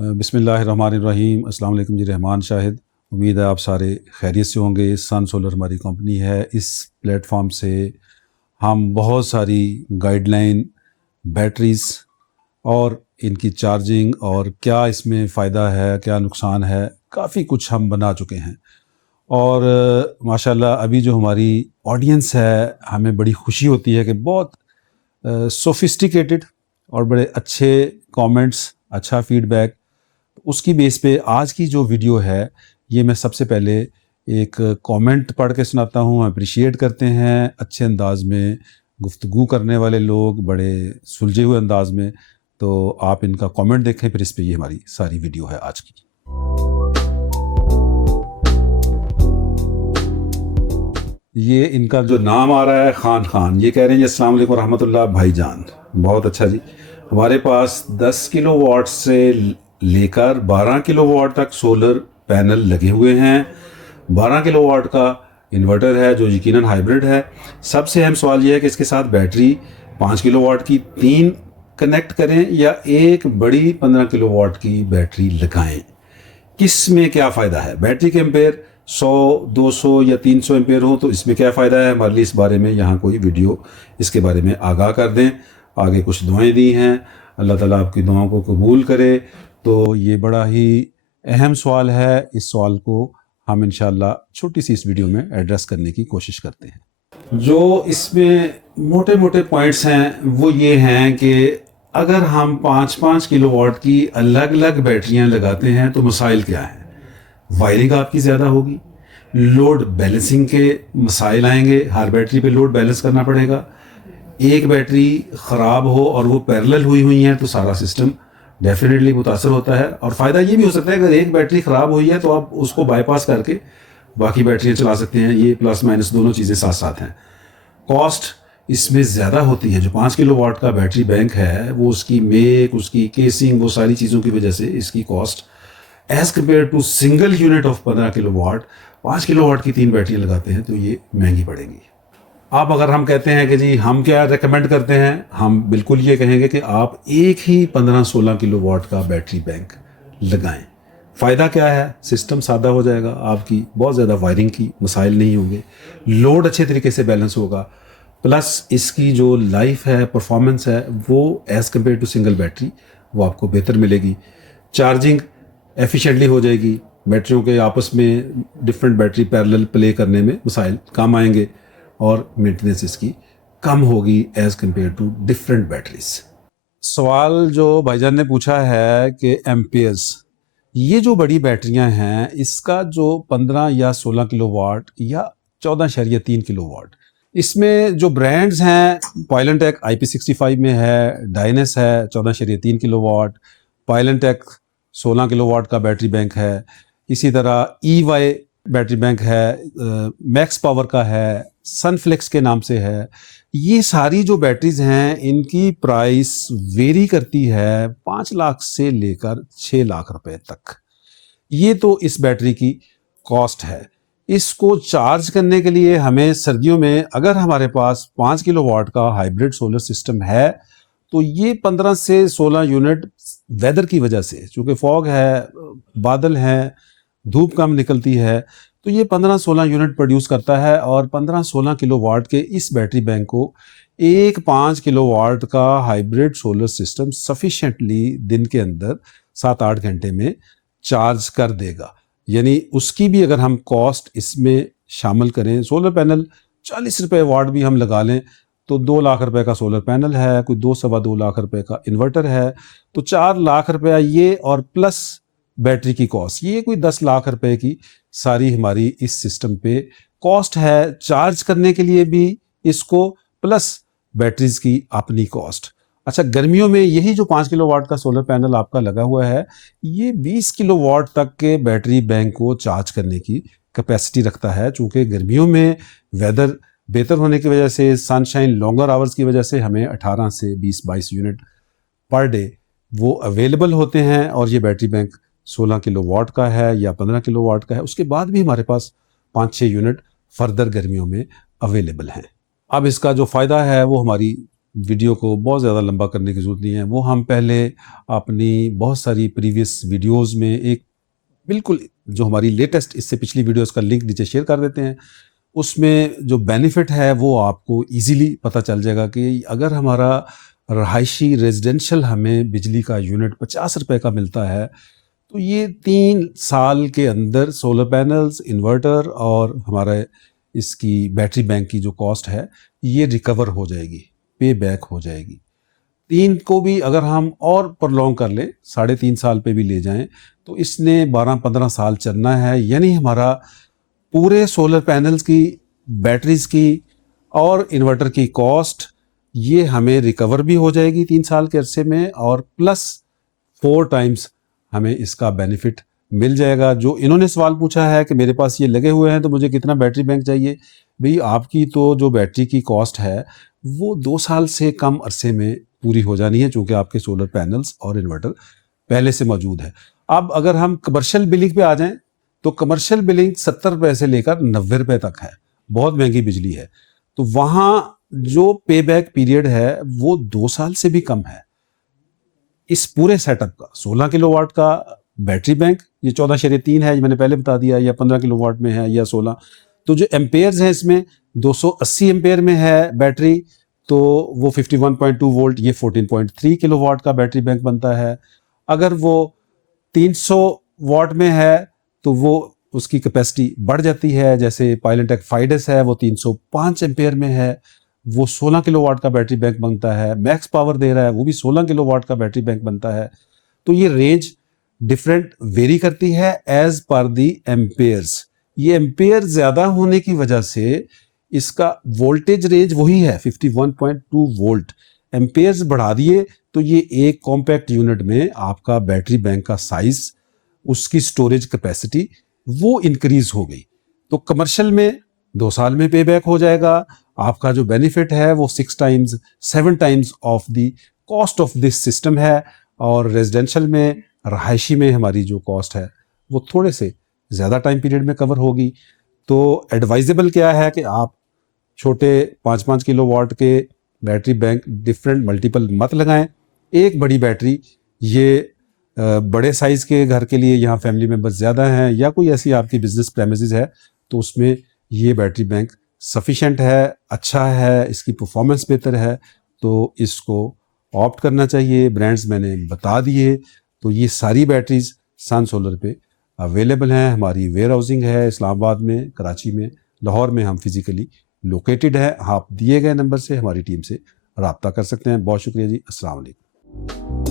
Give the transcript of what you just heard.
बिस्मिल्लाहिर्रहमानिर्रहीम। अस्सलाम वालेकुम जी। रहमान शाहिद। उम्मीद है आप सारे खैरियत से होंगे। सन सोलर हमारी कंपनी है। इस प्लेटफॉर्म से हम बहुत सारी गाइडलाइन, बैटरीज़ और इनकी चार्जिंग और क्या इसमें फ़ायदा है, क्या नुकसान है, काफ़ी कुछ हम बना चुके हैं। और माशाल्लाह अभी जो हमारी ऑडियंस है, हमें बड़ी खुशी होती है कि बहुत सोफिस्टिकेटेड और बड़े अच्छे कमेंट्स, अच्छा फीडबैक। उसकी बेस पे आज की जो वीडियो है, ये मैं सबसे पहले एक कमेंट पढ़ के सुनाता हूँ। अप्रिशिएट करते हैं अच्छे अंदाज में गुफ्तगू करने वाले लोग, बड़े सुलझे हुए अंदाज में। तो आप इनका कमेंट देखें, फिर इस पे ये हमारी सारी वीडियो है आज की। ये इनका जो नाम आ रहा है, खान, ये कह रहे हैं जी अस्सलाम वालेकुम रहमतुल्लाह भाईजान। बहुत अच्छा जी। हमारे पास 10 किलो वाट से लेकर 12 किलो वाट तक सोलर पैनल लगे हुए हैं। 12 किलो वाट का इन्वर्टर है जो यकीनन हाइब्रिड है। सबसे अहम सवाल यह है कि इसके साथ बैटरी 5 किलो वाट की 3 कनेक्ट करें या एक बड़ी 15 किलो वाट की बैटरी लगाएं। किस में क्या फ़ायदा है? बैटरी के एम्पेयर 100, 200 या 300 एम्पेयर हो तो इसमें क्या फ़ायदा है? हमारे लिए इस बारे में यहाँ कोई वीडियो इसके बारे में आगाह कर दें। आगे कुछ दुआएं दी हैं, अल्लाह ताला आपकी दुआओं को कबूल करे। तो ये बड़ा ही अहम सवाल है। इस सवाल को हम इंशाल्लाह छोटी सी इस वीडियो में एड्रेस करने की कोशिश करते हैं। जो इसमें मोटे मोटे पॉइंट्स हैं वो ये हैं कि अगर हम 5-5 किलो वाट की अलग अलग बैटरियां लगाते हैं तो मसाइल क्या हैं? वायरिंग आपकी ज़्यादा होगी, लोड बैलेंसिंग के मसाइल आएंगे, हर बैटरी पे लोड बैलेंस करना पड़ेगा। एक बैटरी ख़राब हो और वो पैरेलल हुई हैं तो सारा सिस्टम डेफिनेटली मुतासर होता है। और फ़ायदा ये भी हो सकता है अगर एक बैटरी ख़राब हुई है तो आप उसको बाईपास करके बाकी बैटरियाँ चला सकते हैं। ये प्लस माइनस दोनों चीज़ें साथ साथ हैं। कॉस्ट इसमें ज़्यादा होती है। जो 5 किलो वाट का बैटरी बैंक है वो उसकी मेक, उसकी केसिंग, वो सारी चीज़ों की वजह से इसकी cost as compare to single unit of 15 kilo watt, 5 kilo watt की 3 बैटरियाँ लगाते हैं तो ये महंगी पड़ेंगी। अब अगर हम कहते हैं कि जी हम क्या रेकमेंड करते हैं, हम बिल्कुल ये कहेंगे कि आप एक ही 15-16 किलो वाट का बैटरी बैंक लगाएं। फ़ायदा क्या है? सिस्टम सादा हो जाएगा, आपकी बहुत ज़्यादा वायरिंग की मसाइल नहीं होंगे, लोड अच्छे तरीके से बैलेंस होगा, प्लस इसकी जो लाइफ है, परफॉर्मेंस है, वो as compare to single battery वो आपको बेहतर मिलेगी। चार्जिंग एफिशिएंटली हो जाएगी। बैटरियों के आपस में डिफरेंट बैटरी पैरेलल प्ले करने में मसाइल कम आएंगे और मेंटेनेंस इसकी कम होगी as compare to different batteries. सवाल जो भाईजान ने पूछा है कि एम्पियर्स, ये जो बड़ी बैटरियां हैं इसका जो 15 या 16 किलो वाट या 14.3 किलो वाट, इसमें जो ब्रांड्स हैं, पायलनटेक IP65 में है, डायनेस है 14.3 किलो वाट, पायलनटेक 16 किलो वाट का बैटरी बैंक है, इसी तरह EY बैटरी बैंक है, मैक्स पावर का है, सनफ्लेक्स के नाम से है। ये सारी जो बैटरीज हैं इनकी प्राइस वेरी करती है 5 लाख से लेकर 6 लाख रुपए तक। ये तो इस बैटरी की कॉस्ट है। इसको चार्ज करने के लिए हमें सर्दियों में अगर हमारे पास 5 किलो वाट का हाइब्रिड सोलर सिस्टम है तो ये 15 से 16 यूनिट वेदर की वजह से, चूंकि फॉग है, बादल हैं, धूप कम निकलती है, तो ये 15-16 यूनिट प्रोड्यूस करता है। और 15-16 किलो वाट के इस बैटरी बैंक को एक 5 किलो वाट का हाइब्रिड सोलर सिस्टम सफिशिएंटली दिन के अंदर 7-8 घंटे में चार्ज कर देगा। यानी उसकी भी अगर हम कॉस्ट इसमें शामिल करें, सोलर पैनल 40 रुपए वाट भी हम लगा लें तो 2 लाख रुपए का सोलर पैनल है, कोई 2-2.25 लाख रुपए का इन्वर्टर है, तो 4 लाख रुपया ये, और प्लस बैटरी की कॉस्ट, ये कोई 10 लाख रुपए की सारी हमारी इस सिस्टम पे कॉस्ट है। चार्ज करने के लिए भी इसको, प्लस बैटरीज की अपनी कॉस्ट। अच्छा, गर्मियों में यही जो 5 किलो वाट का सोलर पैनल आपका लगा हुआ है, ये 20 किलो वाट तक के बैटरी बैंक को चार्ज करने की कैपेसिटी रखता है। चूंकि गर्मियों में वेदर बेहतर होने की वजह से, सनशाइन लॉन्गर आवर्स की वजह से हमें 18 से 20-22 यूनिट पर डे वो अवेलेबल होते हैं। और ये बैटरी बैंक 16 किलो वाट का है या 15 किलो वाट का है, उसके बाद भी हमारे पास 5-6 यूनिट फर्दर गर्मियों में अवेलेबल हैं। अब इसका जो फ़ायदा है वो हमारी वीडियो को बहुत ज़्यादा लंबा करने की ज़रूरत नहीं है। वो हम पहले अपनी बहुत सारी प्रीवियस वीडियोज़ में एक बिल्कुल जो हमारी लेटेस्ट इससे पिछली वीडियोज़ का लिंक नीचे शेयर कर देते हैं। उसमें जो बेनिफिट है वो आपको ईज़िली पता चल जाएगा कि अगर हमारा रहायशी रेज़िडेंशियल हमें बिजली का यूनिट 50 रुपए का मिलता है, तो ये 3 साल के अंदर सोलर पैनल्स, इन्वर्टर और हमारा इसकी बैटरी बैंक की जो कॉस्ट है, ये रिकवर हो जाएगी, पे बैक हो जाएगी। 3 को भी अगर हम और प्रॉन्ग कर लें, 3.5 साल पे भी ले जाएँ, तो इसने 12-15 साल चलना है। यानी हमारा पूरे सोलर पैनल्स की, बैटरीज़ की और इन्वर्टर की कॉस्ट ये हमें रिकवर भी हो जाएगी 3 साल के अरसे में, और प्लस 4 टाइम्स हमें इसका बेनिफिट मिल जाएगा। जो इन्होंने सवाल पूछा है कि मेरे पास ये लगे हुए हैं तो मुझे कितना बैटरी बैंक चाहिए, भाई आपकी तो जो बैटरी की कॉस्ट है वो 2 साल से कम अरसे में पूरी हो जानी है, चूँकि आपके सोलर पैनल्स और इन्वर्टर पहले से मौजूद है। अब अगर हम कमर्शियल बिलिंग पे आ जाएं, तो कमर्शियल बिलिंग 70 रुपए से लेकर 90 रुपए तक है, बहुत महंगी बिजली है। तो वहाँ जो पे बैक पीरियड है वो 2 साल से भी कम है। इस पूरे सेटअप का 16 किलोवाट का बैटरी बैंक, ये 14.3 है, ये मैंने पहले बता दिया, या 15 किलोवाट में है या 16। तो जो एम्पेयर्स हैं इसमें 280 एम्पेयर में है बैटरी, तो वो 51.2 वोल्ट, ये 14.3 किलोवाट का बैटरी बैंक बनता है। अगर वो 300 वाट में है तो वो उसकी कैपेसिटी बढ़ जाती है, जैसे पायलटेक फाइडस है वो 305 एम्पेयर में है, वो 16 किलोवाट का बैटरी बैंक बनता है। मैक्स पावर दे रहा है, वो भी 16 किलोवाट का बैटरी बैंक बनता है। तो ये रेंज डिफरेंट वेरी करती है एज पर दी एम्पेयर्स। ये एम्पेयर ज्यादा होने की वजह से इसका वोल्टेज रेंज वही है 51.2 वोल्ट। एम्पेयर्स बढ़ा दिए तो ये एक कॉम्पैक्ट यूनिट में आपका बैटरी बैंक का साइज, उसकी स्टोरेज कैपेसिटी वो इंक्रीज हो गई। तो कमर्शियल में 2 साल में पे बैक हो जाएगा। आपका जो बेनिफिट है वो 6 times 7 times of the cost of this system है। और रेजिडेंशियल में, रहायशी में हमारी जो कॉस्ट है वो थोड़े से ज़्यादा टाइम पीरियड में कवर होगी। तो एडवाइजेबल क्या है कि आप छोटे 5-5 किलोवाट के बैटरी बैंक डिफरेंट मल्टीपल मत लगाएं। एक बड़ी बैटरी, ये बड़े साइज़ के घर के लिए, यहाँ फैमिली मेम्बर्स ज़्यादा हैं या कोई ऐसी आपकी बिजनेस प्रेमिसेस है, तो उसमें ये बैटरी बैंक सफिशेंट है, अच्छा है, इसकी परफॉर्मेंस बेहतर है, तो इसको ऑप्ट करना चाहिए। ब्रांड्स मैंने बता दिए। तो ये सारी बैटरीज सन सोलर पे अवेलेबल हैं। हमारी वेयर हाउसिंग है इस्लामाबाद में, कराची में, लाहौर में हम फिजिकली लोकेटेड है। आप दिए गए नंबर से हमारी टीम से रब्ता कर सकते हैं। बहुत शुक्रिया जी। अस्सलाम वालेकुम।